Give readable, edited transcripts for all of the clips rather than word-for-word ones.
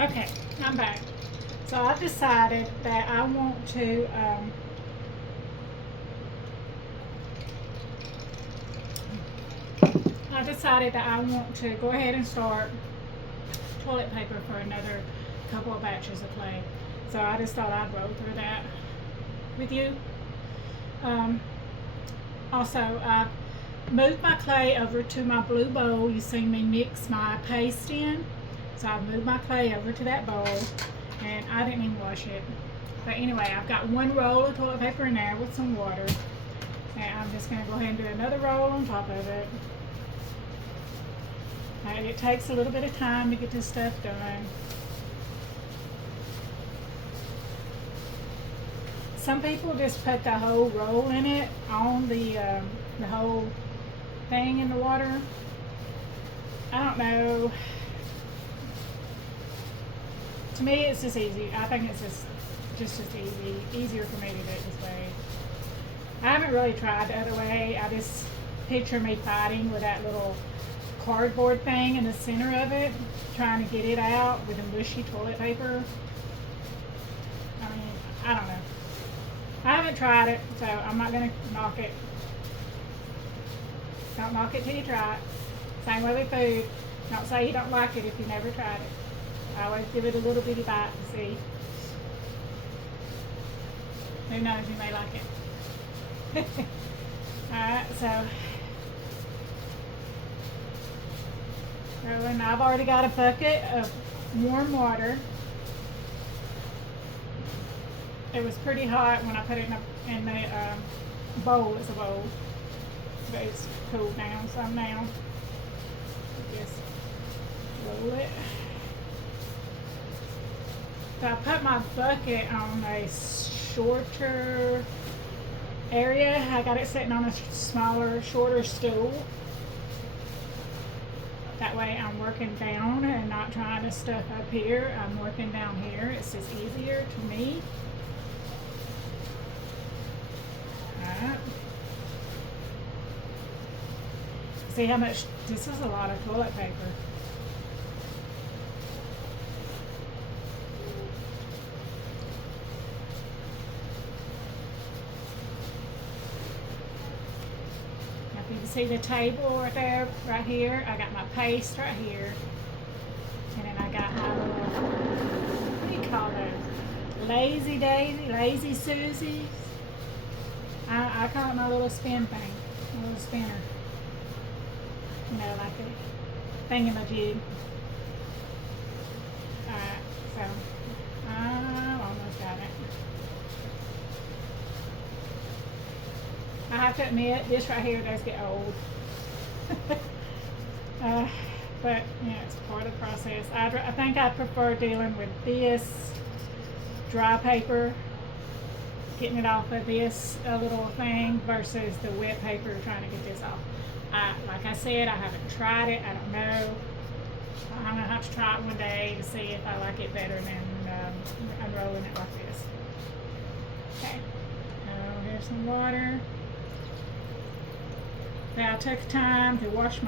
Okay, I'm back. So I've decided that I want to go ahead and start toilet paper for another couple of batches of clay. So I just thought I'd roll through that with you. Um, Also, I've moved my clay over to my blue bowl. You see me mix my paste in. So I've moved my clay over to that bowl, and I didn't even wash it. But anyway, I've got one roll of toilet paper in there with some water. And I'm just going to go ahead and do another roll on top of it. And it takes a little bit of time to get this stuff done. Some people just put the whole roll in it on the whole thing in the water. I don't know. To me, it's just easy. I think it's just easier for me to do it this way. I haven't really tried the other way. I just picture me fighting with that little cardboard thing in the center of it, trying to get it out with a mushy toilet paper. I mean, I don't know. I haven't tried it, so I'm not going to knock it. Don't knock it till you try it. Same way with food. Don't say you don't like it if you never tried it. I always give it a little bitty bite to see. Who knows, you may like it. Alright, so and I've already got a bucket of warm water. It was pretty hot when I put it in the bowl. It's a bowl, but it's cooled down some now. Just roll it. So I put my bucket on a shorter area. I got it sitting on a smaller, shorter stool. That way I'm working down and not trying to stuff up here. I'm working down here. It's just easier to me. Alright. See how much, this is a lot of toilet paper. You can see the table right there, right here. I got my paste right here. And then I got my little, what do you call those? Lazy Daisy, Lazy Susies. I call it my little spin thing, my little spinner. You know, like a thingamajig. Alright, so I almost got it. I have to admit, this right here does get old. But yeah, it's part of the process. I think I prefer dealing with this dry paper, getting it off of this little thing versus the wet paper trying to get this off. Like I said, I haven't tried it. I don't know. I'm gonna have to try it one day to see if I like it better than unrolling it like this. Okay. Here's some water. Now I took time to wash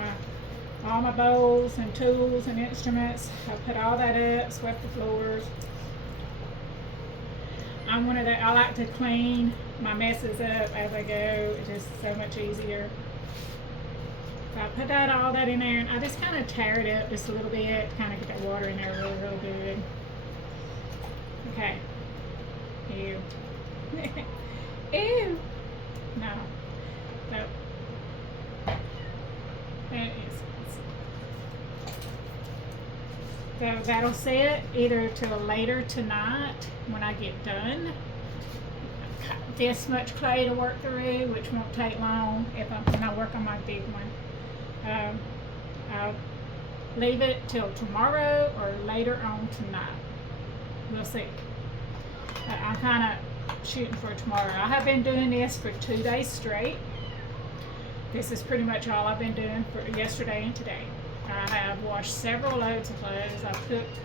all my bowls and tools and instruments. I put all that up, swept the floors. I'm one of the, I like to clean my messes up as I go. It's just so much easier. So I put all that in there, and I just kind of tear it up just a little bit to kind of get that water in there really, really good. Okay. Ew. Ew. No. Nope. That is. So that'll set either till later tonight when I get done. This much clay to work through, which won't take long when I work on my big one. I'll leave it till tomorrow or later on tonight. We'll see. I'm kind of shooting for tomorrow. I have been doing this for 2 days straight. This is pretty much all I've been doing for yesterday and today. I have washed several loads of clothes. I've cooked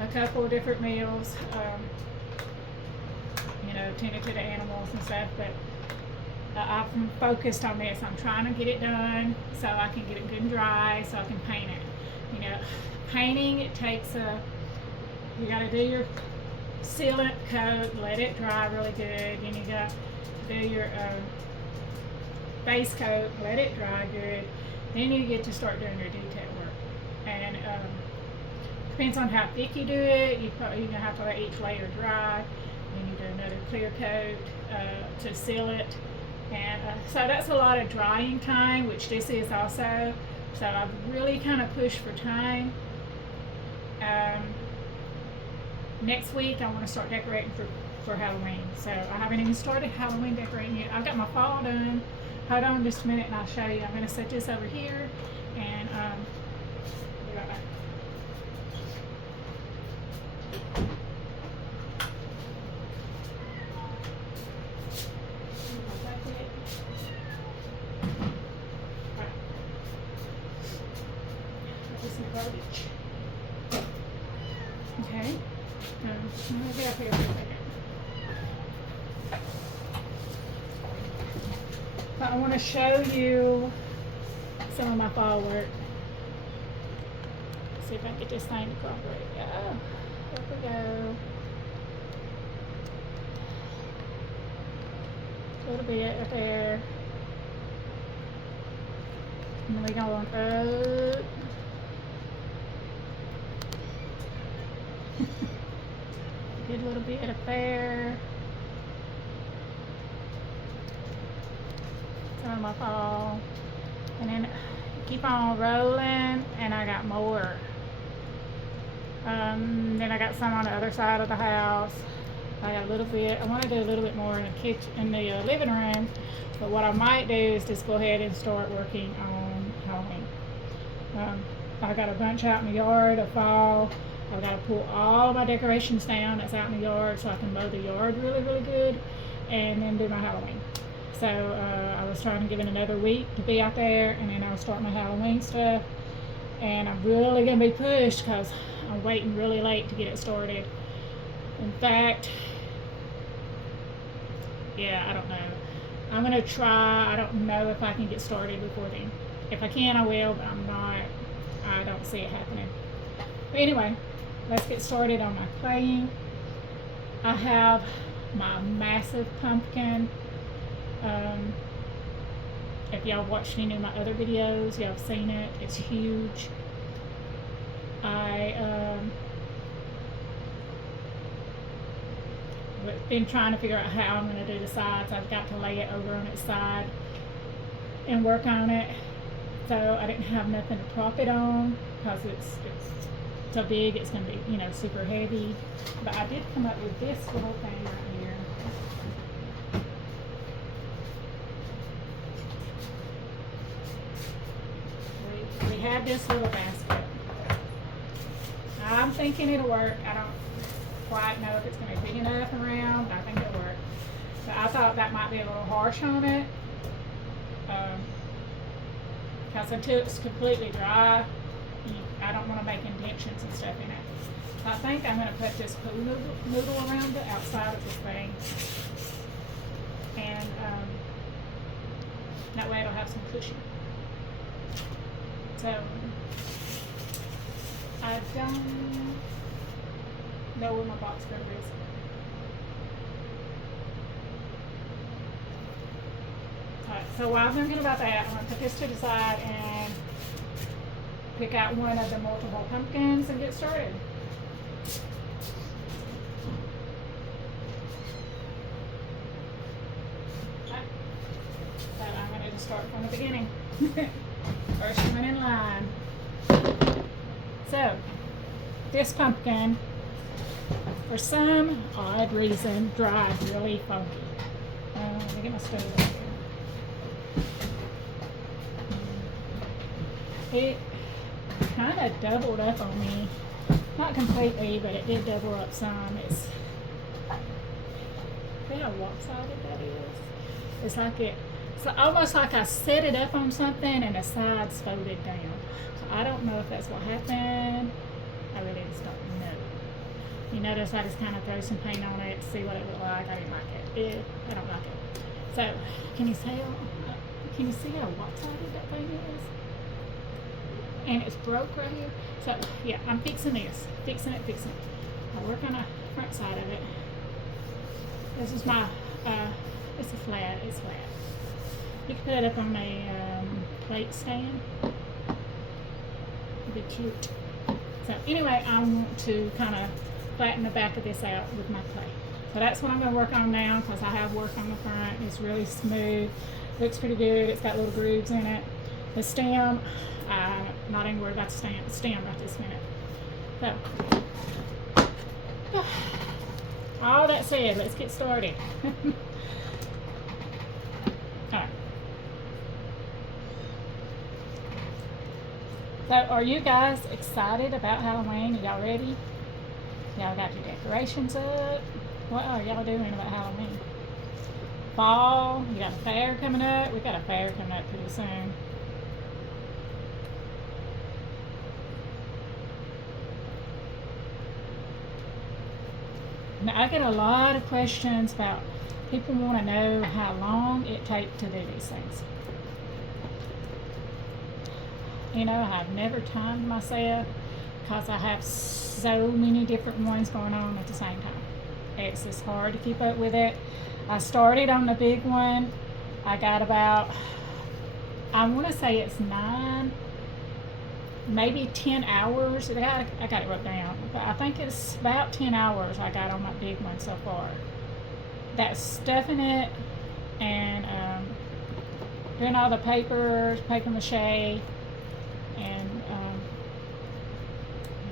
a couple of different meals, tended to the animals and stuff, but I've focused on this. I'm trying to get it done so I can get it good and dry so I can paint it. Painting, it takes you got to do your sealant coat, let it dry really good. Then you got to do your base coat, let it dry good. Then you get to start doing your detail work. And depends on how thick you do it. You're gonna have to let each layer dry. Then you do another clear coat to seal it. And so that's a lot of drying time, which this is also. So I've really kind of pushed for time. Next week I want to start decorating for Halloween. So I haven't even started Halloween decorating yet. I've got my fall done. Hold on just a minute and I'll show you. I'm going to set this over here and be right back. Okay. I'm going to get up here for a second. But I want to show you some of my fall work. See if I can get this thing to cooperate. Yeah, there we go. A little bit up there. And we go on up. Good little bit up there. Some of my fall. And then keep on rolling, and I got more. Then I got some on the other side of the house. I got a little bit. I want to do a little bit more in the kitchen, in the living room. But what I might do is just go ahead and start working on Halloween. I got a bunch out in the yard of fall. I've got to pull all of my decorations down that's out in the yard so I can mow the yard really, really good, and then do my Halloween. So I was trying to give it another week to be out there, and then I'll start my Halloween stuff. And I'm really going to be pushed because I'm waiting really late to get it started. In fact, yeah, I don't know. I'm going to try. I don't know if I can get started before then. If I can, I will, but I'm not. I don't see it happening. But anyway, let's get started on my playing. I have my massive pumpkin. If y'all watched any of my other videos, y'all have seen it. It's huge. I've been trying to figure out how I'm going to do the sides. I've got to lay it over on its side and work on it. So I didn't have nothing to prop it on because it's so big. It's going to be, super heavy. But I did come up with this little thing right here. We have this little basket. I'm thinking it'll work. I don't quite know if it's going to be big enough and round, but I think it'll work. So I thought that might be a little harsh on it. Because until it's completely dry, I don't want to make indentions and stuff in it. So I think I'm going to put this pool noodle around the outside of this thing. And that way it'll have some cushion. So I don't know where my box cover is. Alright, so while I'm thinking about that, I'm going to put this to the side and pick out one of the multiple pumpkins and get started. Right. So I'm going to just start from the beginning. First one in line. So, this pumpkin, for some odd reason, dried really funky. Let me get my stove over here. It kind of doubled up on me. Not completely, but it did double up some. See how lopsided that is? It's like it's almost like I set it up on something and the sides folded down. So I don't know if that's what happened. I really just don't know. You notice I just kind of throw some paint on it to see what it looked like. I didn't like it. I don't like it. So, can you see how lopsided that thing is? And it's broke right here. So, yeah, I'm fixing this. Fixing it. I'll work on the front side of it. This is my, it's flat. You can put it up on a plate stand. It'd be cute. So anyway, I want to kind of flatten the back of this out with my clay. So that's what I'm going to work on now, because I have work on the front. It's really smooth. Looks pretty good. It's got little grooves in it. The stem, I'm not even worried about the stem right this minute. So, all that said, let's get started. Alright. So, are you guys excited about Halloween? Are y'all ready? Y'all got your decorations up? What are y'all doing about Halloween? Fall, you got a fair coming up. We got a fair coming up pretty soon. Now, I get a lot of questions about people want to know how long it takes to do these things. You know, I've never timed myself because I have so many different ones going on at the same time. It's just hard to keep up with it. I started on the big one. I got about, I want to say it's 9, maybe 10 hours. I got it wrote down, but I think it's about 10 hours I got on my big one so far. That's stuffing it and doing all the papers, paper mache, and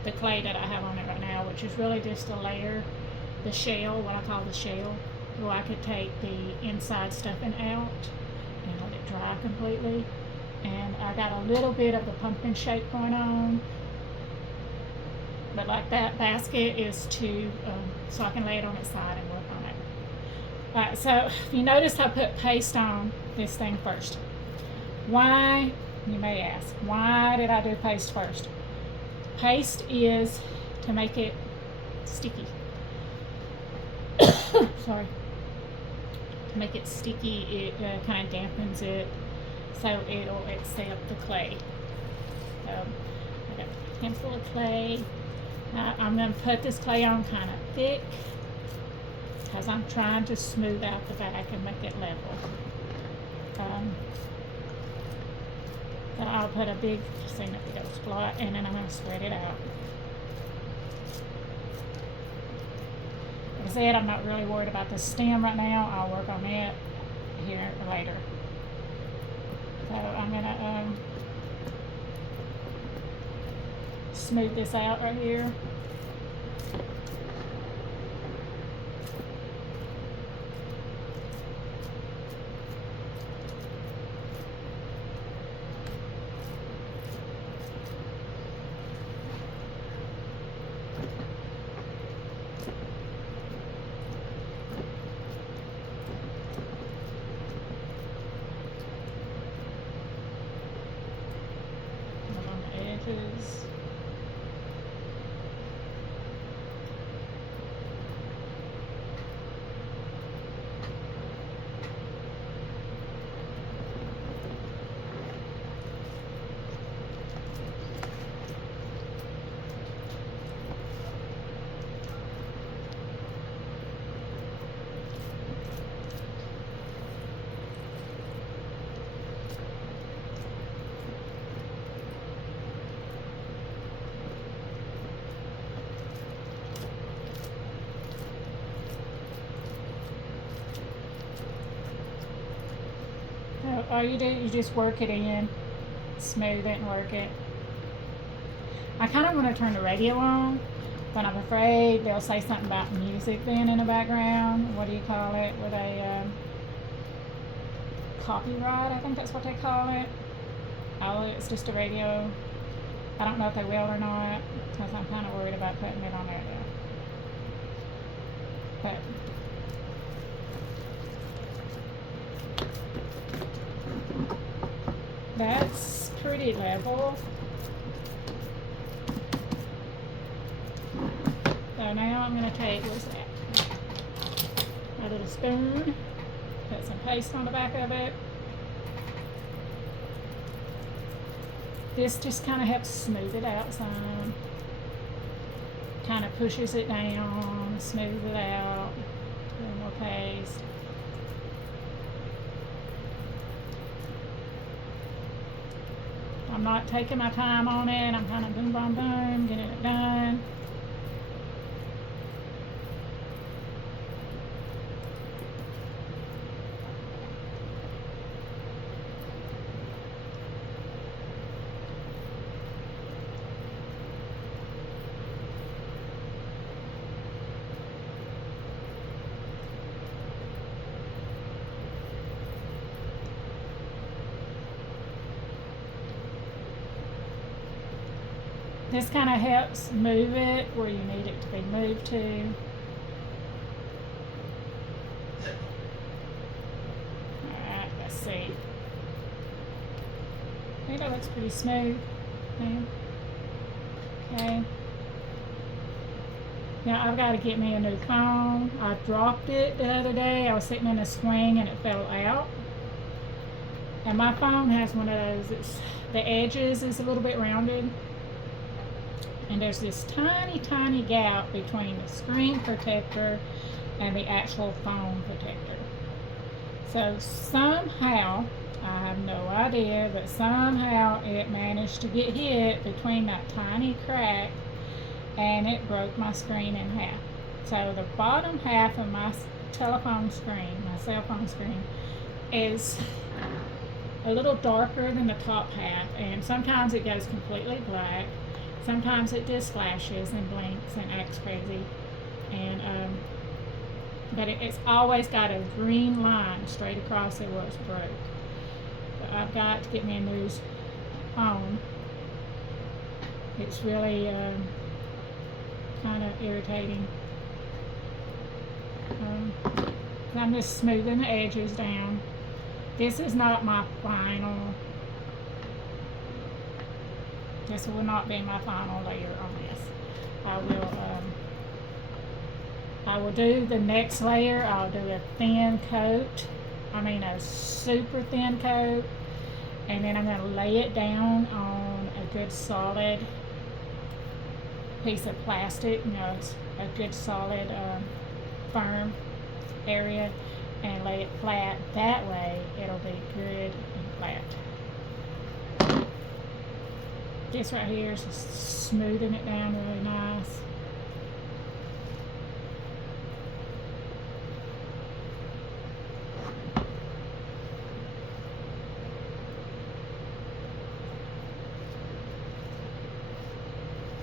the clay that I have on it right now, which is really just a layer, the shell, what I call the shell, where I could take the inside stuffing out and let it dry completely. And I got a little bit of the pumpkin shape going on, but like that basket is to so I can lay it on its side and work on it. Alright, so if you notice, I put paste on this thing first. Why, you may ask, why did I do paste first? Paste is to make it sticky. Sorry. To make it sticky, it kind of dampens it so it'll accept the clay. So I got a handful of clay. Now I'm going to put this clay on kind of thick because I'm trying to smooth out the back and make it level. So I'll put a big, see if it goes flat, and then I'm going to spread it out. Like I said, I'm not really worried about the stem right now. I'll work on it here later. So I'm going to smooth this out right here. Edges. All you do, you just work it in, smooth it and work it. I kind of want to turn the radio on, but I'm afraid they'll say something about music being in the background. What do you call it? With a copyright, I think that's what they call it. Oh, it's just a radio. I don't know if they will or not, because I'm kind of worried about putting it on there. But that's pretty level. So now I'm going to take, what's that? A little spoon, put some paste on the back of it. This just kind of helps smooth it out some. kind of pushes it down, smooths it out, a little more paste. I'm not taking my time on it. I'm kind of boom, boom, boom, getting it done. This kind of helps move it where you need it to be moved to. Alright, let's see. I think it looks pretty smooth now. Okay. Now I've got to get me a new phone. I dropped it the other day. I was sitting in a swing and it fell out. And my phone has one of those, the edges is a little bit rounded. And there's this tiny, tiny gap between the screen protector and the actual phone protector. So somehow, I have no idea, but somehow it managed to get hit between that tiny crack and it broke my screen in half. So the bottom half of my telephone screen, my cell phone screen, is a little darker than the top half, and sometimes it goes completely black. Sometimes it just flashes and blinks and acts crazy, and but it's always got a green line straight across it where it's broke. But I've got to get me a new phone. It's really kind of irritating. I'm just smoothing the edges down. This is not my final. This will not be my final layer on this. I will do the next layer. I'll do a thin coat. I mean a super thin coat. And then I'm going to lay it down on a good solid piece of plastic. You know, it's a good solid firm area. And lay it flat. That way it'll be good and flat. This right here is just smoothing it down really nice.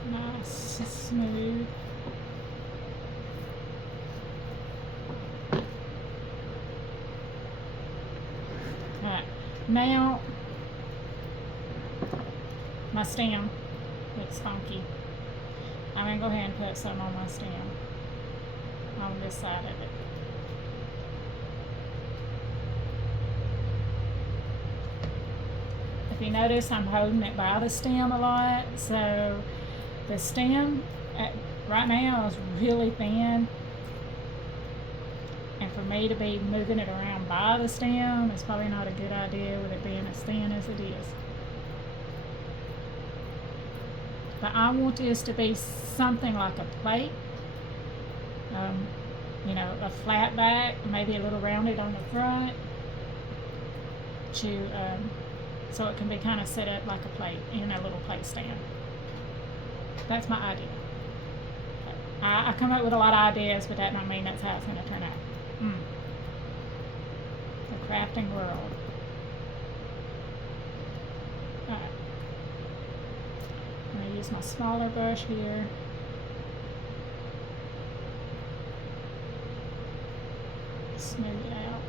Nice, smooth. Alright, now my stem looks funky. I'm going to go ahead and put some on my stem on this side of it. If you notice, I'm holding it by the stem a lot, so the stem right now is really thin, and for me to be moving it around by the stem is probably not a good idea with it being as thin as it is. But I want this to be something like a plate, you know, a flat back, maybe a little rounded on the front, to so it can be kind of set up like a plate in a little plate stand. That's my idea. I come up with a lot of ideas, but that don't mean that's how it's going to turn out. The crafting world. Alright. I'm going to use my smaller brush here. Smooth it out.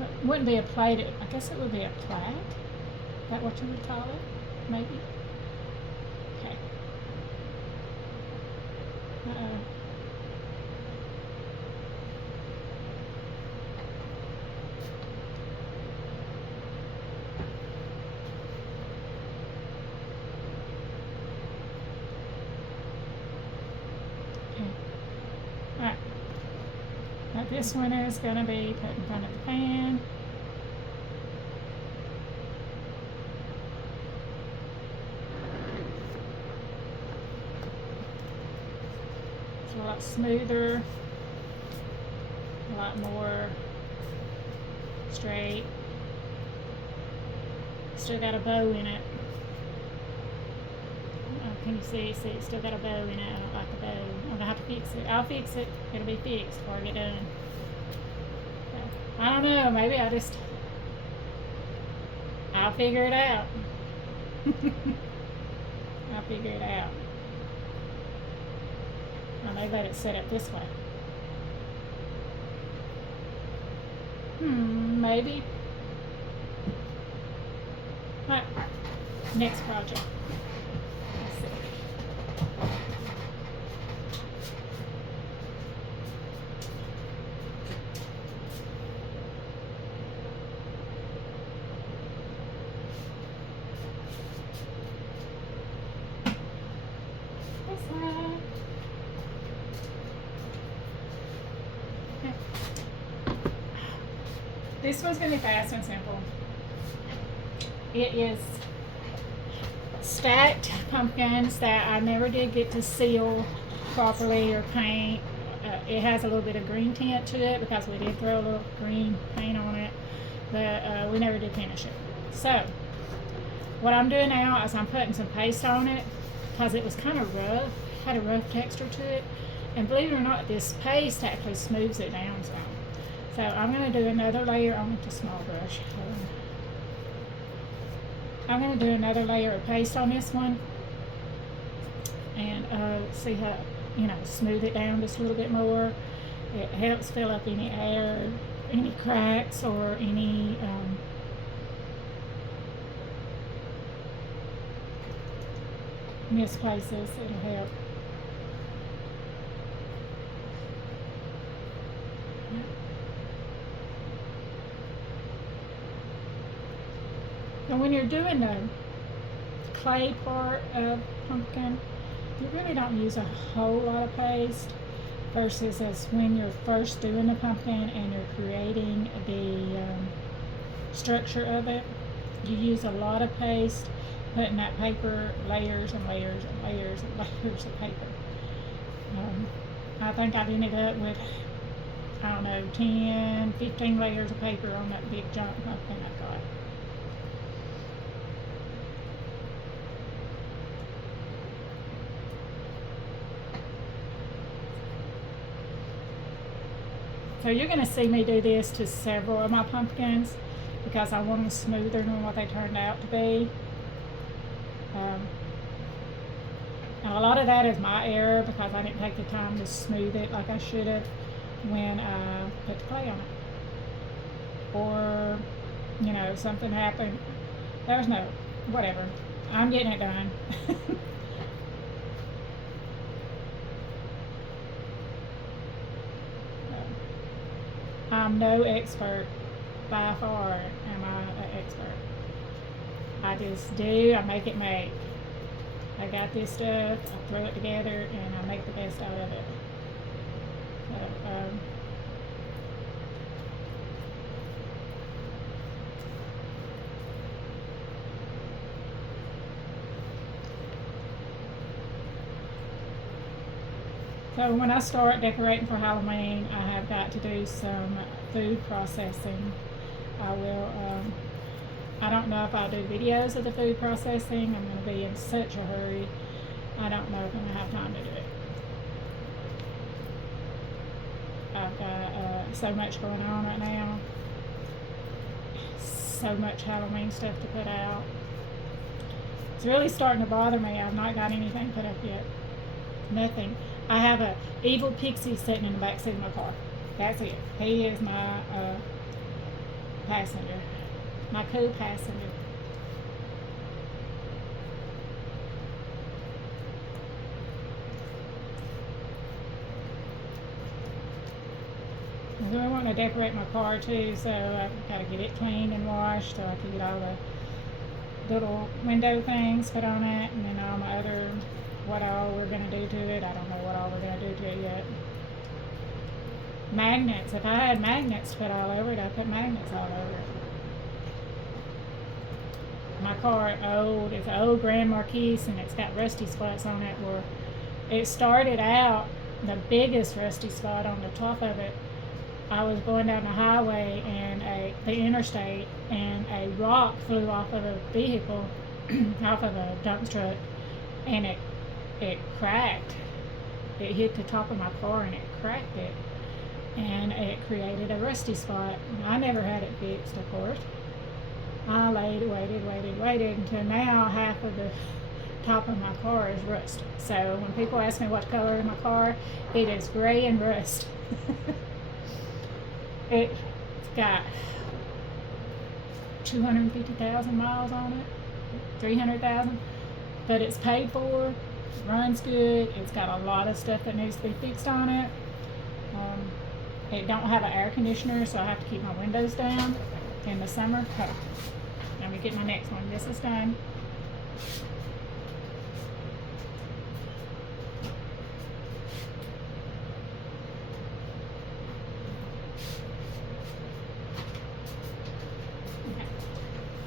It wouldn't be a plate, I guess it would be a plaque. Is that what you would call it? Maybe? Okay. Alright. Now this one is going to be put in front of the pan. It's a lot smoother, a lot more straight. Still got a bow in it. Can you see? See, it's still got a bow in it. I don't like the bow. I'm gonna have to fix it. I'll fix it. It'll be fixed before I get done. So, I don't know. Maybe I'll figure it out. I'll figure it out. I may let it set up this way. Maybe. Right. Next project. Let's see. This one. Okay. This one's going to be fast and simple. It is stacked pumpkins that I never did get to seal properly or paint. It has a little bit of green tint to it because we did throw a little green paint on it, but we never did finish it. So what I'm doing now is I'm putting some paste on it because it was kind of rough, had a rough texture to it, and believe it or not, this paste actually smooths it down some. So I'm going to do another layer on the small brush. I'm going to do another layer of paste on this one and see how, smooth it down just a little bit more. It helps fill up any air, any cracks, or any missed places. It'll help. And when you're doing the clay part of pumpkin, you really don't use a whole lot of paste versus as when you're first doing the pumpkin and you're creating the structure of it. You use a lot of paste, putting that paper layers and layers and layers and layers of paper. I think I've ended up with, I don't know, 10, 15 layers of paper on that big giant pumpkin I've got. So you're going to see me do this to several of my pumpkins because I want them smoother than what they turned out to be. And a lot of that is my error because I didn't take the time to smooth it like I should have when I put the clay on it. Or, something happened. There's no, whatever. I'm getting it done. I'm no expert. By far am I an expert. I just do, I make it make. I got this stuff, I throw it together, and I make the best out of it. So when I start decorating for Halloween, I have got to do some food processing. I will, I don't know if I'll do videos of the food processing. I'm going to be in such a hurry. I don't know if I'm going to have time to do it. I've got so much going on right now. So much Halloween stuff to put out. It's really starting to bother me. I've not got anything put up yet. Nothing. I have a evil pixie sitting in the back seat of my car. That's it. He is my passenger. My co-passenger. I really want to decorate my car too, so I've got to get it cleaned and washed so I can get all the little window things put on it, and then all my other, what all we're going to do to it. I don't know what all we're going to do to it yet. Magnets. If I had magnets to put all over it, I'd put magnets all over it. My car, it's an old Grand Marquis, and it's got rusty spots on it where it started out the biggest rusty spot on the top of it. I was going down the highway and the interstate, and a rock flew off of a vehicle, off of a dump truck, and it cracked. It hit the top of my car and it cracked it, and it created a rusty spot. I never had it fixed, of course. I waited until now half of the top of my car is rust. So when people ask me what color is my car, it is gray and rust. It's got 250,000 miles on it, 300,000, but it's paid for, runs good. It's got a lot of stuff that needs to be fixed on it. It don't have an air conditioner, so I have to keep my windows down in the summer. Oh, let me get my next one. This is done.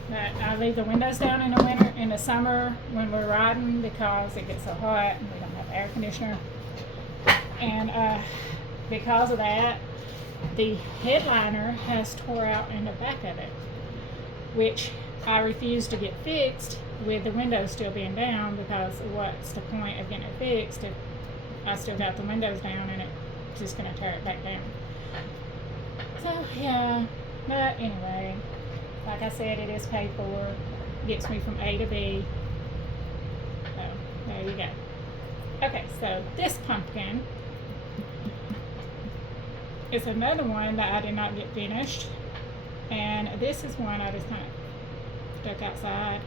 But I leave the windows down in the winter, in the summer when we're riding, because it gets so hot and we don't have air conditioner. And because of that, the headliner has tore out in the back of it, which I refuse to get fixed with the windows still being down, because what's the point of getting it fixed if I still got the windows down and it's just going to tear it back down. So yeah, but anyway, like I said, it is paid for. Gets me from A to B. So there you go. Okay, so this pumpkin is another one that I did not get finished, and this is one I just kind of stuck outside,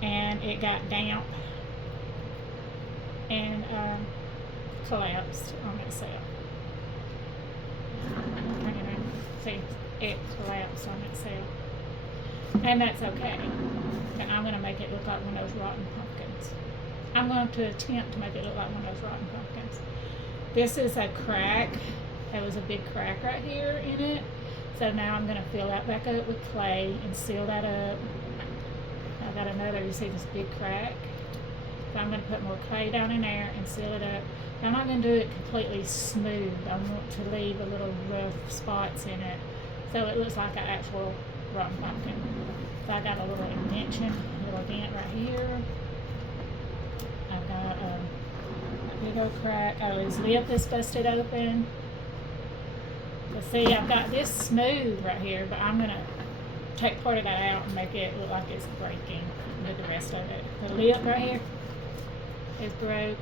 and it got damp and collapsed on itself. See, it collapsed on itself. And that's okay. And I'm going to make it look like one of those rotten pumpkins. I'm going to attempt to make it look like one of those rotten pumpkins. This is a crack. There was a big crack right here in it. So now I'm going to fill that back up with clay and seal that up. I got another, you see this big crack? So I'm going to put more clay down in there and seal it up. I'm not going to do it completely smooth. I want to leave a little rough spots in it, so it looks like an actual rotten pumpkin. So I got a little indentation, a little dent right here. I've got a big old crack. Oh, his lip is busted open. So see, I've got this smooth right here, but I'm going to take part of that out and make it look like it's breaking with the rest of it. The lip right here is broke.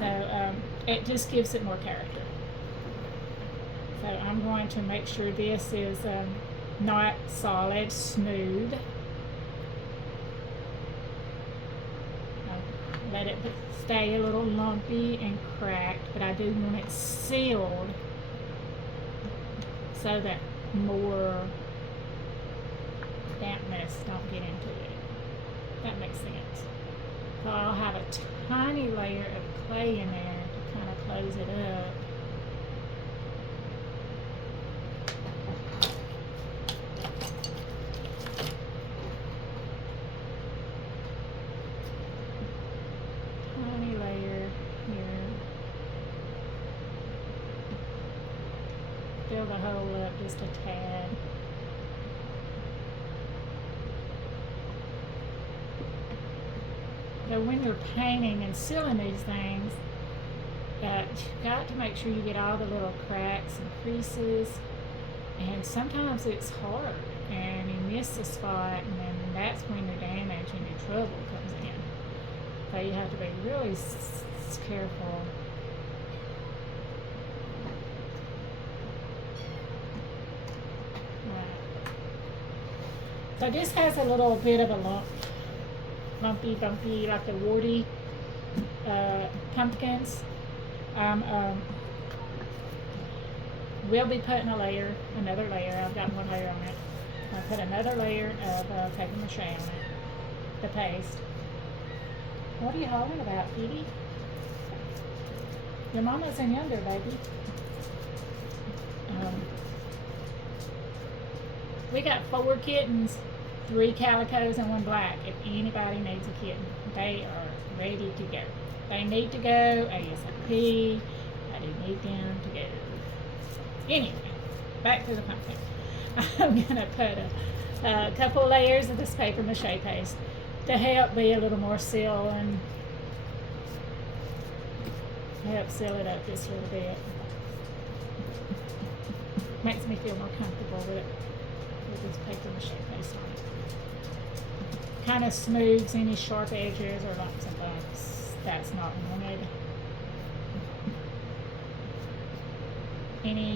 So it just gives it more character. So I'm going to make sure this is not solid, smooth. I'll let it stay a little lumpy and cracked, but I do want it sealed so that more dampness don't get into it. That makes sense. So I'll have a tiny layer of clay in there to kind of close it up. Tiny layer here. Fill the hole up just a tad. So when you're painting and sealing these things, you've got to make sure you get all the little cracks and creases, and sometimes it's hard and you miss a spot, and then that's when the damage and the trouble comes in. So you have to be really careful. Right. So this has a little bit of a lumpy, bumpy, like the warty pumpkins. We'll be putting another layer. I've got one layer on it. I'll put another layer of paper mache on it, the paste. What are you hollering about, Kitty? Your mama's in yonder, baby. We got 4 kittens 3 calicos and 1 black. If anybody needs a kitten, they are ready to go. They need to go ASAP. I do need them to go. Anyway, back to the pumpkin. I'm going to put a couple layers of this paper mache paste to help be a little more seal and help seal it up just a little bit. Makes me feel more comfortable with it, with this paper mache paste on it. Kind of smooths any sharp edges or lumps and bumps. That's not wanted.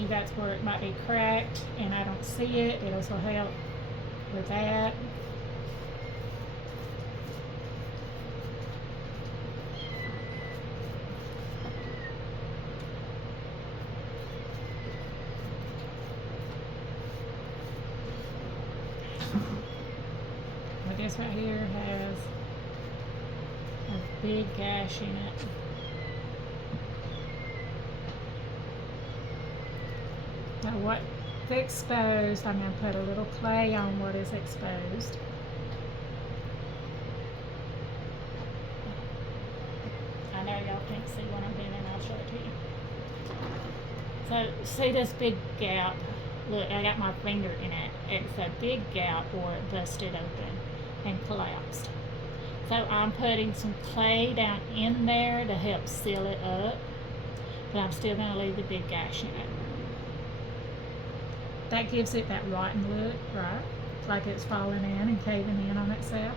That's where it might be cracked and I don't see it. It'll also help with that. But this right here has a big gash in it. Now what's exposed, I'm going to put a little clay on what is exposed. I know y'all can't see what I'm doing, I'll show it to you. So see this big gap? Look, I got my finger in it. It's a big gap where it busted open and collapsed. So I'm putting some clay down in there to help seal it up, but I'm still going to leave the big gash in it. That gives it that rotten look, right? Like it's falling in and caving in on itself.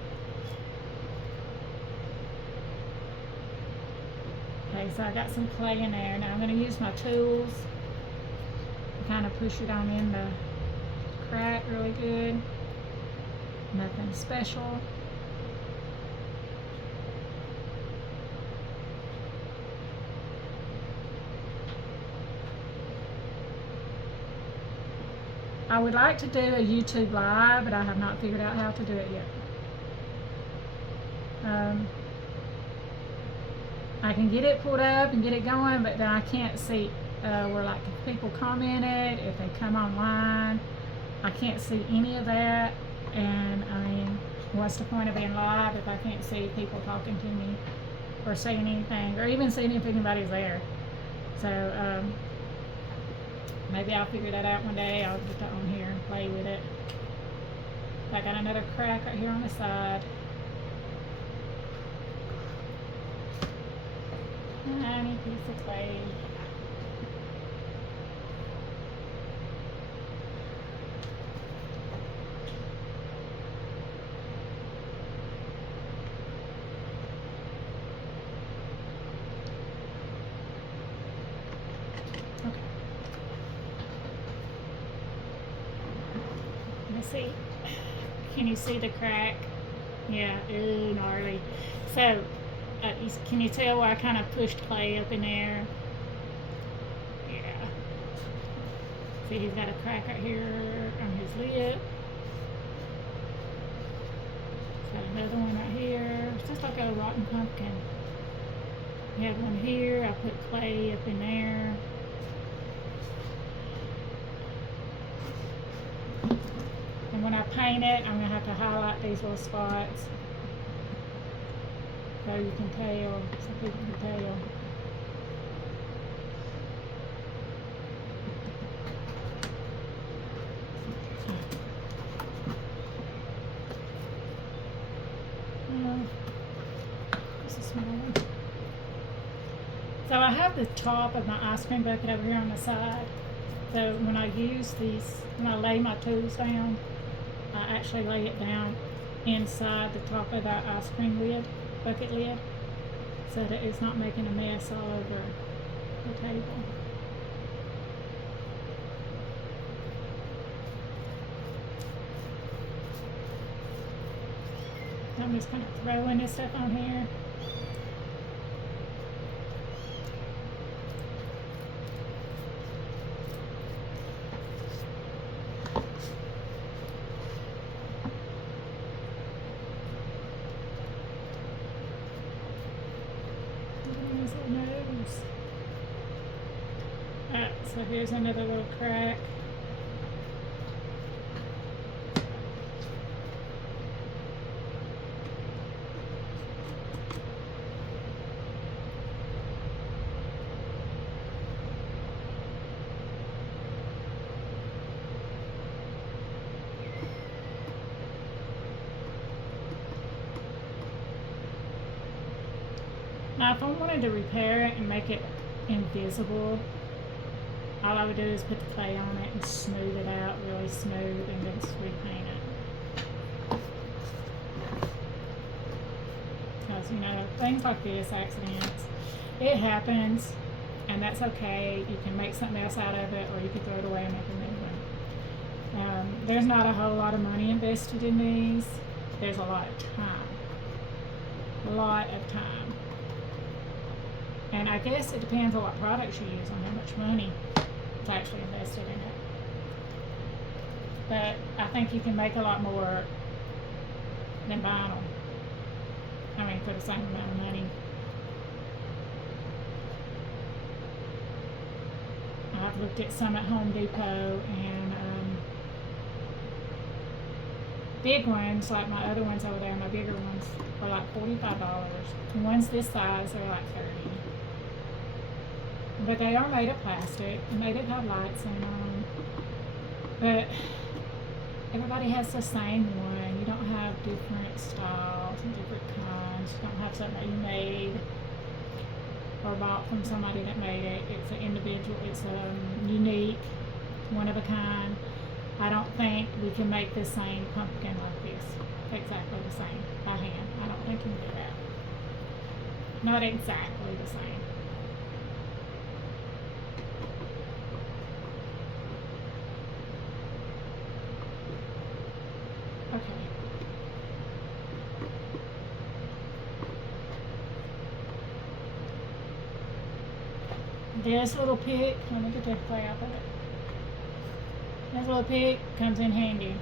Okay, so I got some clay in there. Now I'm going to use my tools to kind of push it on in the crack really good. Nothing special. I would like to do a YouTube live, but I have not figured out how to do it yet. I can get it pulled up and get it going, but then I can't see where, like, if people commented, if they come online. I can't see any of that, and I mean, what's the point of being live if I can't see people talking to me or saying anything, or even seeing if anybody's there? So maybe I'll figure that out one day. I'll get that on here and play with it. I got another crack right here on the side. Tiny piece of clay. See, can you see the crack? Yeah, ooh, gnarly. So can you tell where I kind of pushed clay up in there? Yeah. See, he's got a crack right here on his lip. Got another one right here. It's just like a rotten pumpkin. We have one here. I put clay up in there. When I paint it, I'm going to have to highlight these little spots so you can tell, some people can tell. This is a small one. So I have the top of my ice cream bucket over here on the side. So when I use these, when I lay my tools down, I actually lay it down inside the top of that ice cream lid, bucket lid, so that it's not making a mess all over the table. I'm just kind of throwing this stuff on here. Alright, so here's another little crack. Now, if I wanted to repair it and make it invisible, all I would do is put the clay on it and smooth it out really smooth and then repaint it. Because, you know, things like this, accidents, it happens, and that's okay. You can make something else out of it, or you can throw it away and make a new one. There's not a whole lot of money invested in these. There's a lot of time. A lot of time. And I guess it depends on what products you use, on how much money is actually invested in it. But I think you can make a lot more than vinyl. I mean, for the same amount of money. I've looked at some at Home Depot, and big ones, like my other ones over there, my bigger ones, are like $45. The ones this size are like $30. But they are made of plastic, and they do have lights in them. But everybody has the same one. You don't have different styles and different kinds. You don't have something that you made or bought from somebody that made it. It's an individual, it's unique, one of a kind. I don't think we can make the same pumpkin like this, exactly the same, by hand. I don't think you can do that. Not exactly the same. Okay. This little pick, let me get the clay out of it. This little pick comes in handy,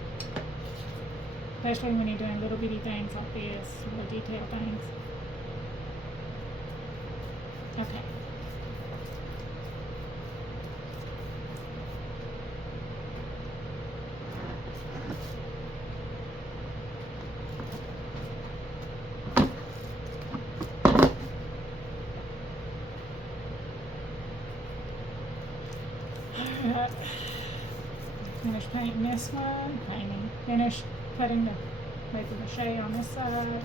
especially when you're doing little bitty things like this, little detail things. Okay. Alright. Finish painting this one, finish putting the paper mache on this side,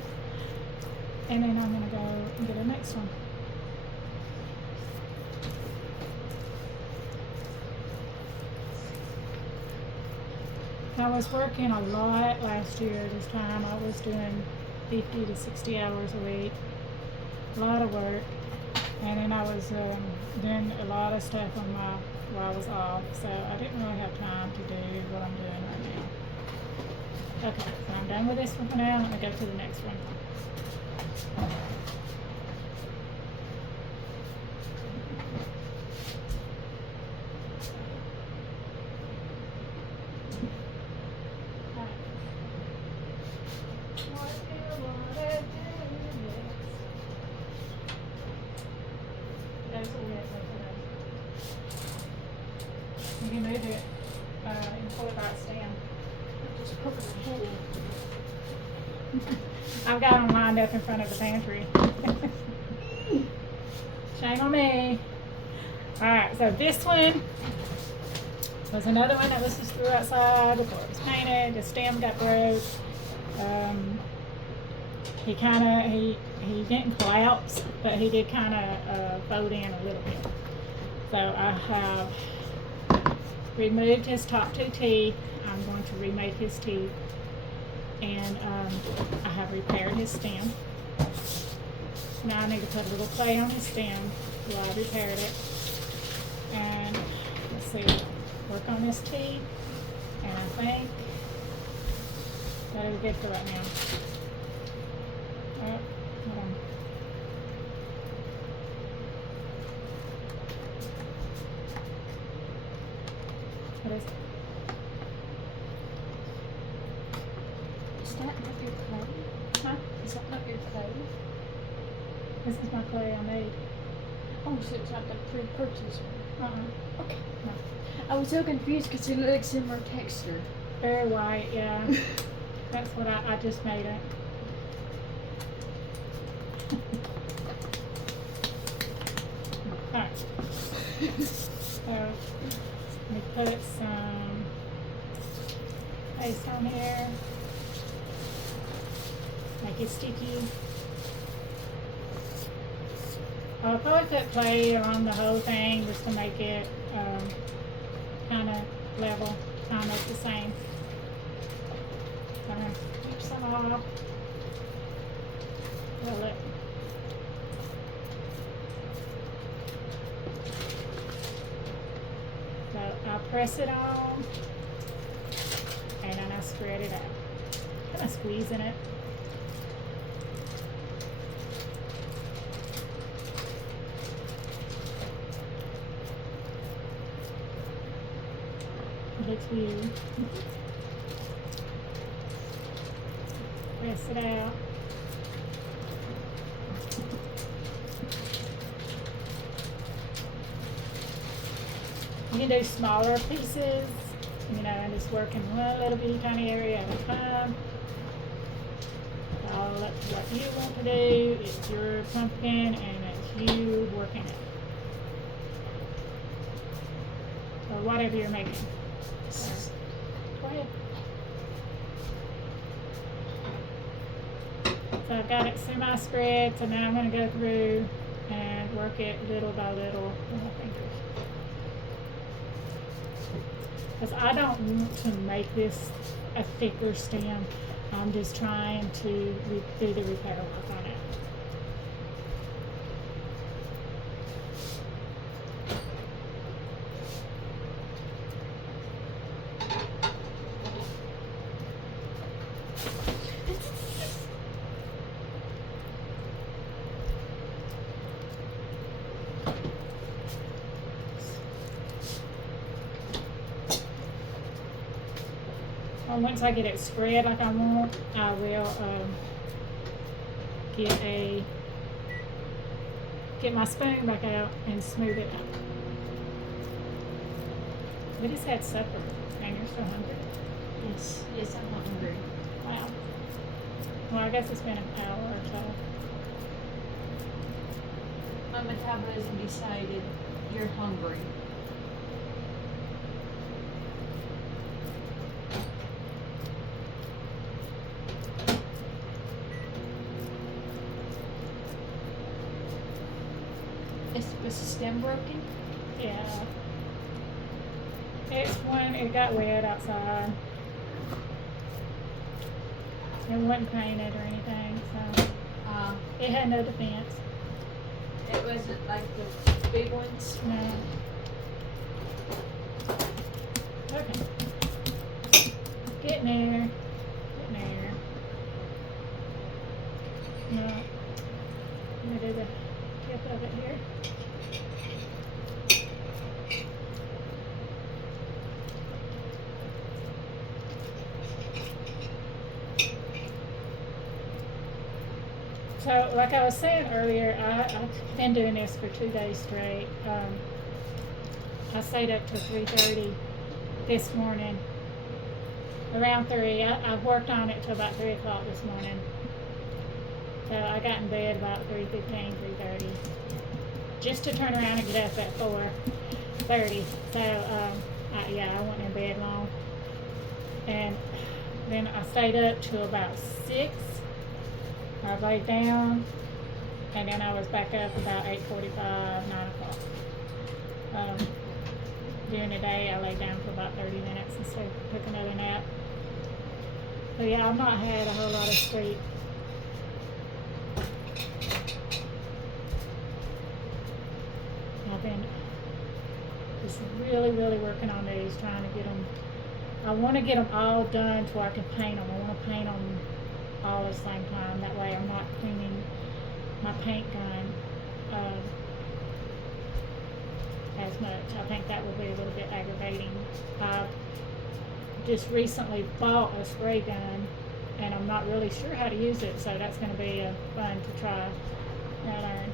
and then I'm going to go and get the next one. I was working a lot last year this time. I was doing 50 to 60 hours a week, a lot of work, and then I was doing a lot of stuff on my while I was off, so I didn't really have time to do what I'm doing right now. Okay, so I'm done with this one for now. Let me go to the next one. You can move it and pull it by its stem. Just poke my head in. I've got them lined up in front of the pantry. Shame on me. Alright, so this one was another one that was just threw outside before it was painted. The stem got broke. He didn't collapse, but he did kind of fold in a little bit. So I have removed his top two teeth. I'm going to remake his teeth, and I have repaired his stem. Now I need to put a little clay on his stem while I repaired it, and let's see, work on his teeth, and I think that is good for right now. Hold on. What is it? Is that not your clay? Huh? Is that not your clay? This is my clay I made. Oh, so it's not the pre-purchased one. Okay. No. I was so confused because it looks similar texture. Very white, yeah. That's what I just made it. Alright. So, let me put some paste on here. Make it sticky. I'll probably put clay on the whole thing just to make it kind of level, kind of the same. I'm gonna keep some off. Roll it. So I'll press it on, and then I spread it out. Kind of squeezing it. It looks weird. Press it out. You can do smaller pieces, you know, and just work in one little bitty tiny area at a time. All up to what you want to do. It's your pumpkin and it's you working it. Or whatever you're making. So, go ahead. So I've got it semi-spread, so now I'm going to go through and work it little by little with my fingers. Because I don't want to make this a thicker stem. I'm just trying to do the repair work on it. Once I get it spread like I want, I will get my spoon back out and smooth it out. We just had supper, and you're still hungry? Yes, I'm hungry. Wow. Well, I guess it's been an hour or so. My metabolism decided you're hungry. Was the stem broken? Yeah. It got wet outside. It wasn't painted or anything, so it had no defense. It wasn't like the big ones? No. Okay. Getting there. No. I'm gonna do the tip of it here. So, like I was saying earlier, I've been doing this for 2 days straight. I stayed up till 3:30 this morning. Around 3, I worked on it till about 3 o'clock this morning. So I got in bed about 3:15, 3:30, just to turn around and get up at 4:30. So, I went in bed long. And then I stayed up till about 6. I laid down, and then I was back up about 8:45, 9 o'clock. During the day, I laid down for about 30 minutes and so took another nap. So yeah, I've not had a whole lot of sleep. I've been just really, really working on these, trying to get them. I want to get them all done so I can paint them. I want to paint them all at the same time. That way I'm not cleaning my paint gun as much. I think that will be a little bit aggravating. I just recently bought a spray gun and I'm not really sure how to use it, so that's going to be fun to try and learn.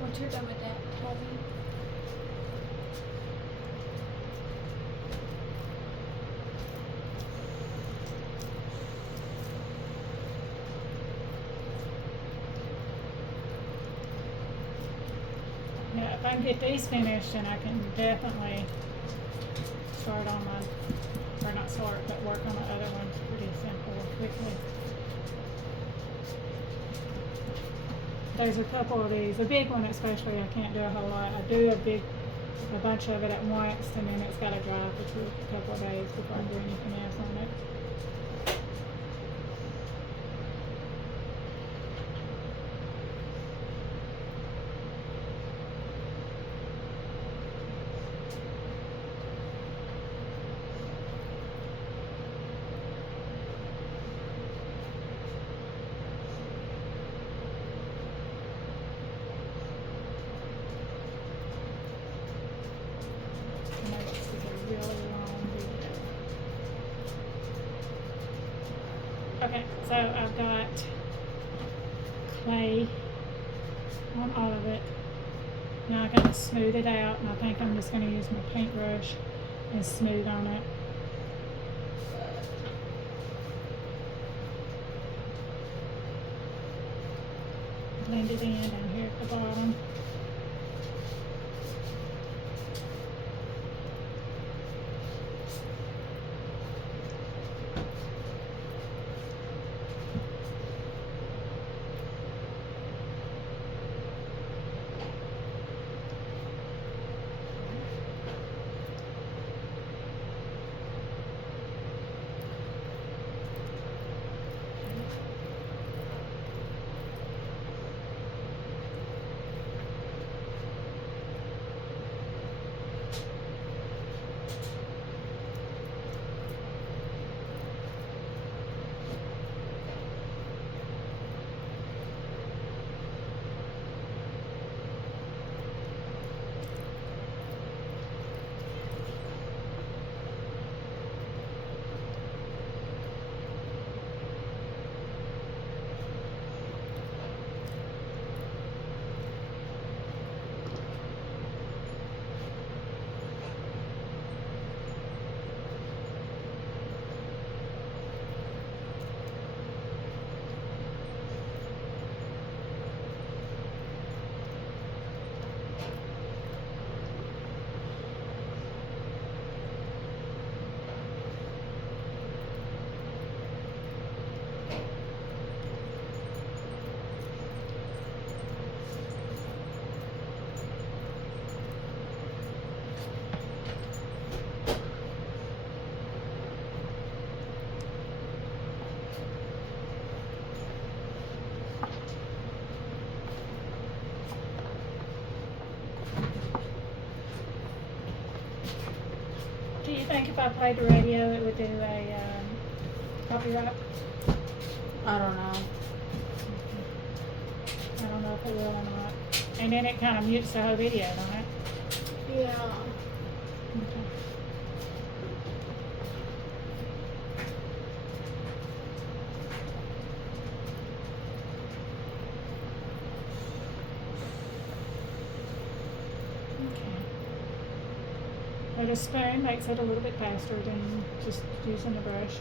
Once you're done with that, tell me. Yeah, if I can get these finished, then I can definitely start on my, or not start, but work on the other ones pretty simple, quickly. There's a couple of these. A big one especially, I can't do a whole lot. I do a bunch of it at once, and then it's got to dry for a couple of days before I do anything else on it. Really long video. Okay, so I've got clay on all of it. Now I gotta smooth it out, and I think I'm just gonna use my paintbrush and smooth on it. Blend it in down here at the bottom. Do you think if I played the radio it would do a copyright? I don't know. I don't know if it will or not. And then it kind of mutes the whole video, don't it? Yeah. Okay. But a spoon makes it a little bit faster than just using the brush.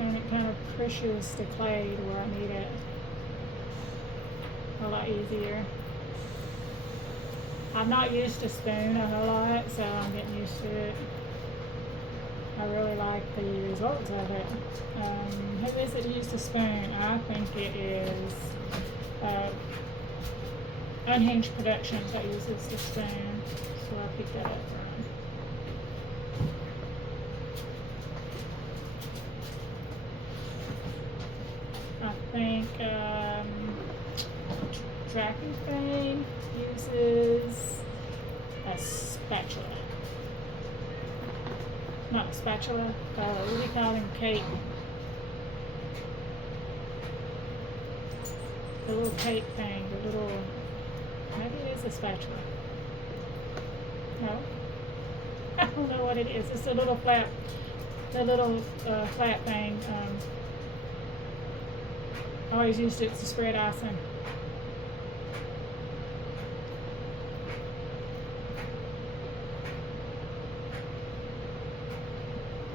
And it kind of pushes the clay to where I need it a lot easier. I'm not used to spoon a whole lot, so I'm getting used to it. I really like the results of it. Who is it who used a spoon? I think it is Unhinged Productions that uses the spoon. So I picked that up from. I think Tracking Thing uses a spatula. Not a spatula, what do you call them? Cake. The little cake thing, the little, maybe it is a spatula. No? I don't know what it is. It's a little flat, flat thing. I always used it to spread icing.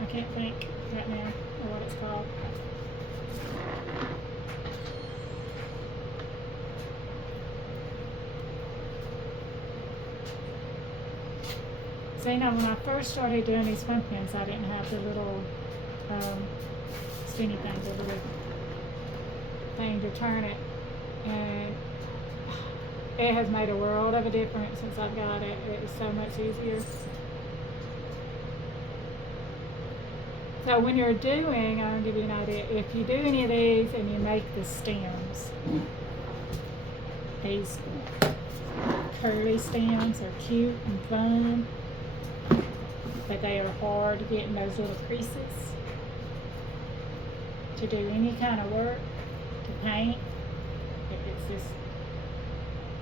I can't think right now of what it's called. See, now when I first started doing these pumpkins, I didn't have the little spinny thing, the little thing to turn it, and it has made a world of a difference since I've got it. It's so much easier. So when you're doing, I'll give you an idea, if you do any of these and you make the stems, these curly stems are cute and fun, but they are hard to get in those little creases. To do any kind of work, to paint,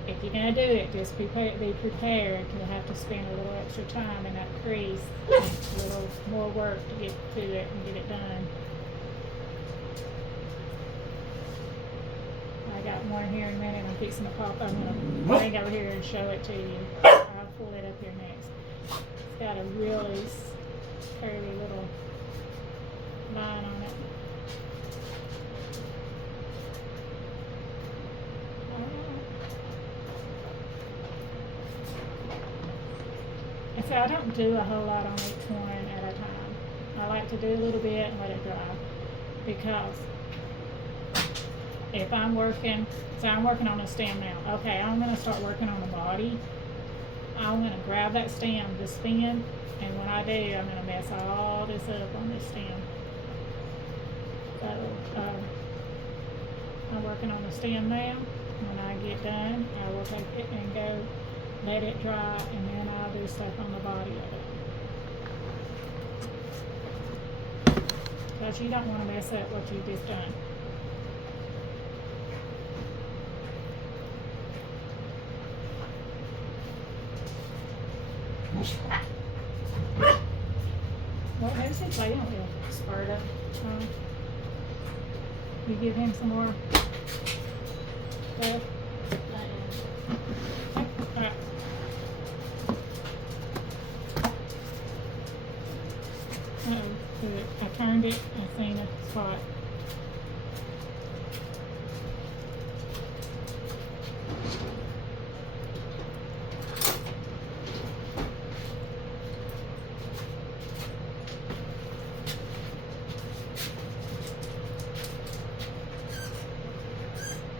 if you're going to do it, just be prepared to have to spend a little extra time in that crease, a little more work to get to it and get it done. I got one here in a minute. I'm fixing to pop. I'm going to bring over here and show it to you. I'll pull it up here next. It's got a really curly little line on it. And so I don't do a whole lot on each one at a time. I like to do a little bit and let it dry, because if I'm working, so I'm working on a stem now. Okay, I'm going to start working on the body. I'm going to grab that stem, the spin, and when I do, I'm going to mess all this up on this stem. So I'm working on the stem now. When I get done, I will take it and go let it dry, and then I'll do stuff on the body of it. Because you don't want to mess up what you just done. Well, who's he playing with? Sparta. You give him some more stuff? Alright. I turned it, I seen a spot.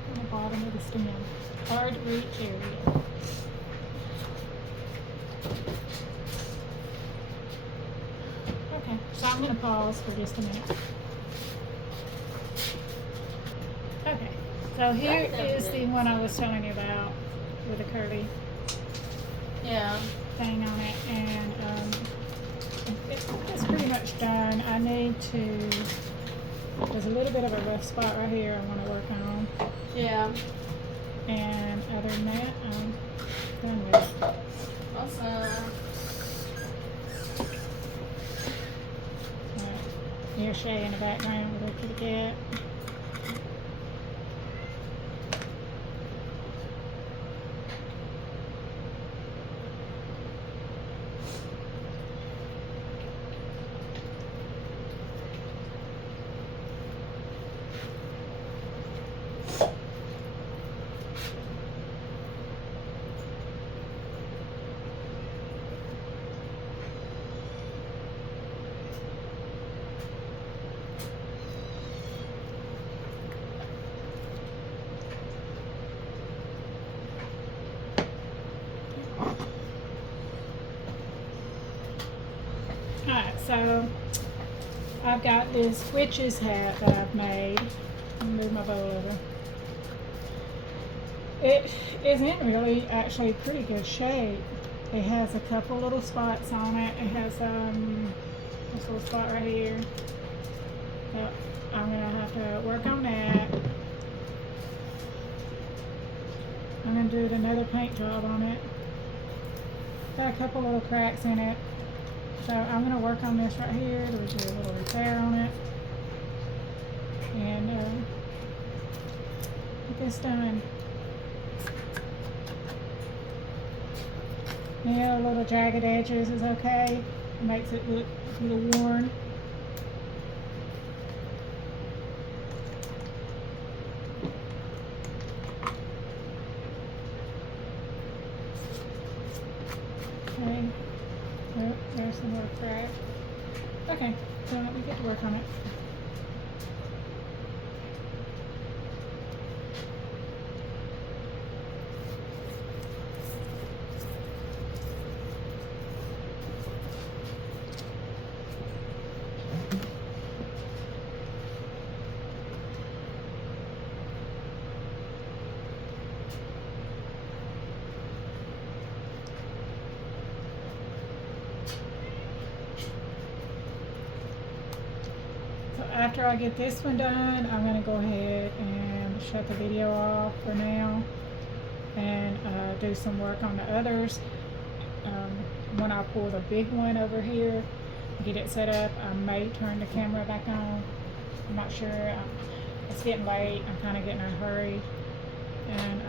On the bottom of the stem. Hard to reach area. So I'm going to pause for just a minute. Okay, so here is the one I was telling you about with the curly thing on it, and it's pretty much done. I need to, there's a little bit of a rough spot right here I want to work on. Yeah. And other than that, I'm done with it. Awesome. Here's Shay in the background with her kitty cat. Alright, so I've got this witch's hat that I've made. Let me move my bowl over. It is in really actually pretty good shape. It has a couple little spots on it. It has this little spot right here. So I'm gonna have to work on that. I'm gonna do another paint job on it. Got a couple little cracks in it. So I'm going to work on this right here. There's a little repair on it. And get this done. Yeah, little jagged edges is okay. It makes it look a little worn. Okay. crap. Okay, so let me get to work on it. So after I get this one done, I'm going to go ahead and shut the video off for now and do some work on the others. When I pull the big one over here, get it set up, I may turn the camera back on. I'm not sure. It's getting late. I'm kind of getting in a hurry, and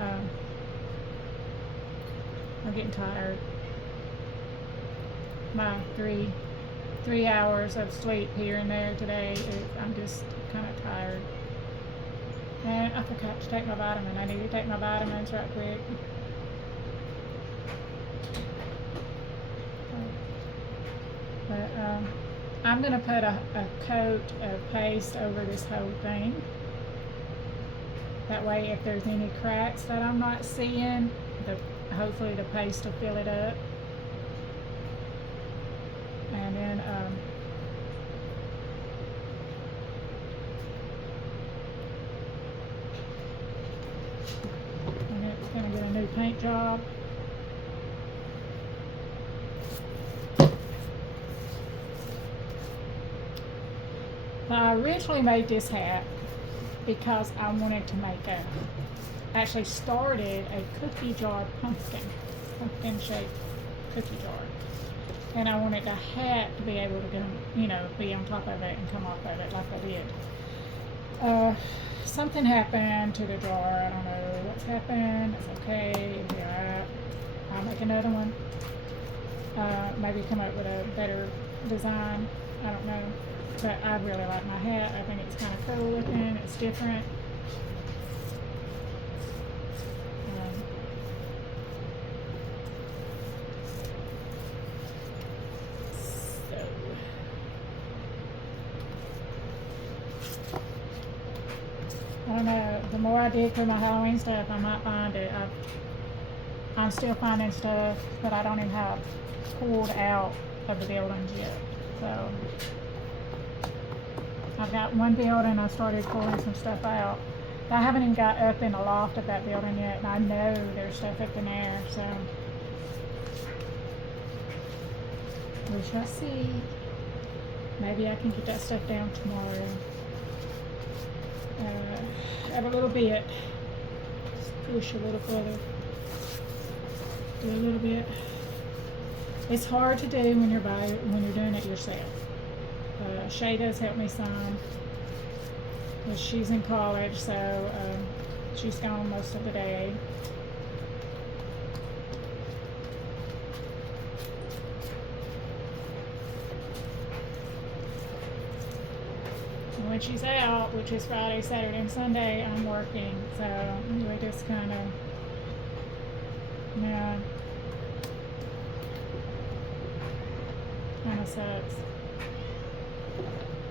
I'm getting tired. My three hours of sleep here and there today, I'm just kind of tired. And I forgot to take my vitamin. I need to take my vitamins right quick. But I'm going to put a coat of paste over this whole thing. That way if there's any cracks that I'm not seeing, hopefully the paste will fill it up. And then it's going to get a new paint job. Now, I originally made this hat because I wanted to make actually started a cookie jar pumpkin shaped cookie jar. And I wanted the hat to be able to go, be on top of it and come off of it like I did. Something happened to the jar. I don't know what's happened. It's okay. It'll be alright. I'll make another one. Maybe come up with a better design. I don't know. But I really like my hat. I think it's kind of cool looking. It's different. I don't know. The more I dig through my Halloween stuff, I might find it. I'm still finding stuff that I don't even have pulled out of the buildings yet. So I've got one building I started pulling some stuff out. I haven't even got up in the loft of that building yet, and I know there's stuff up in there, so we shall see. Maybe I can get that stuff down tomorrow. Add a little bit. Just push a little further. Do a little bit. It's hard to do when you're doing it yourself. Shay does help me some. But she's in college, so she's gone most of the day. And when she's out, which is Friday, Saturday, and Sunday, I'm working. So we just kind of, kind of sucks.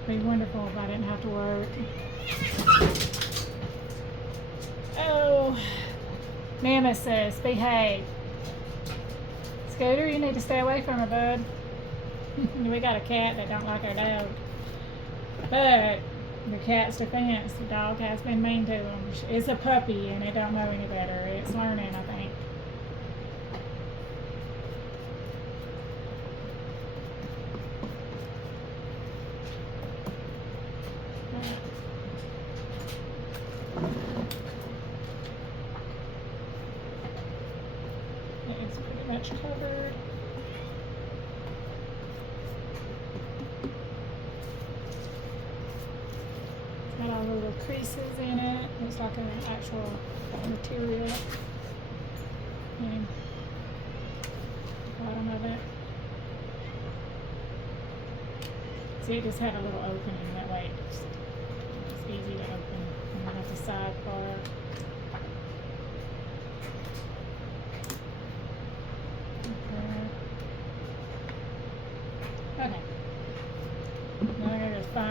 It'd be wonderful if I didn't have to work. Oh, Nemesis, behave. Scooter, you need to stay away from her, bud. We got a cat that don't like our dog. But the cat's defense, the dog has been mean to him. It's a puppy and it don't know any better. It's learning, I think. It's pretty much covered. Got all the little creases in it. Looks like an actual material. And bottom of it. See, it just had a little opening that way. It's easy to open. And then at the side part.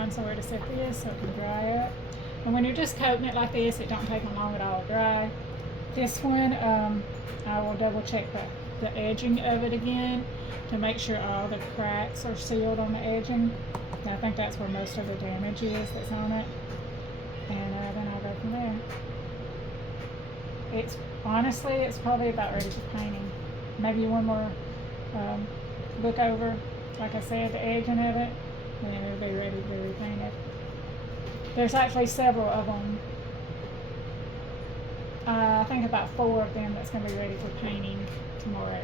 find somewhere to set this so it can dry up. And when you're just coating it like this, it don't take long at all to dry. This one, I will double check the edging of it again to make sure all the cracks are sealed on the edging. And I think that's where most of the damage is that's on it. And then I'll go from there. Honestly, it's probably about ready for painting. Maybe one more look over, like I said, the edging of it, and then it'll be ready to be repainted. There's actually several of them. I think about 4 of them that's going to be ready for painting tomorrow.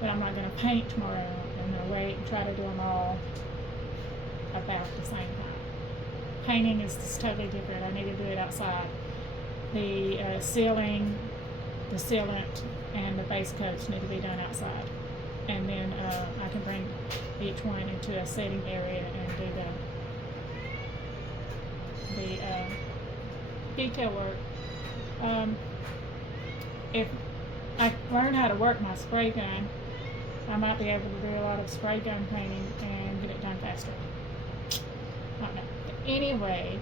But I'm not going to paint tomorrow. I'm going to wait and try to do them all about the same time. Painting is just totally different. I need to do it outside. The ceiling, the sealant, and the base coats need to be done outside. And then I can bring each one into a setting area and do the detail work. If I learn how to work my spray gun, I might be able to do a lot of spray gun painting and get it done faster. I don't know. But anyway,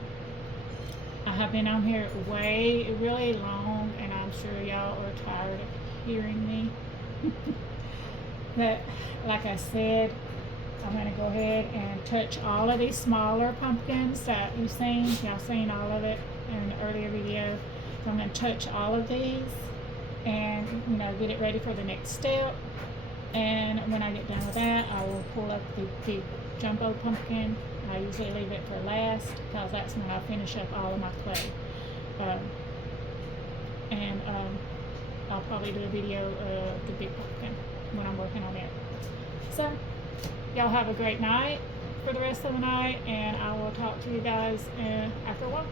I have been on here really long, and I'm sure y'all are tired of hearing me. But like I said, I'm going to go ahead and touch all of these smaller pumpkins that you've seen. Y'all seen all of it in the earlier video. So I'm going to touch all of these and, get it ready for the next step. And when I get done with that, I will pull up the big jumbo pumpkin. I usually leave it for last because that's when I finish up all of my clay. I'll probably do a video of the big pumpkin when I'm working on it. So, y'all have a great night for the rest of the night, and I will talk to you guys after a while.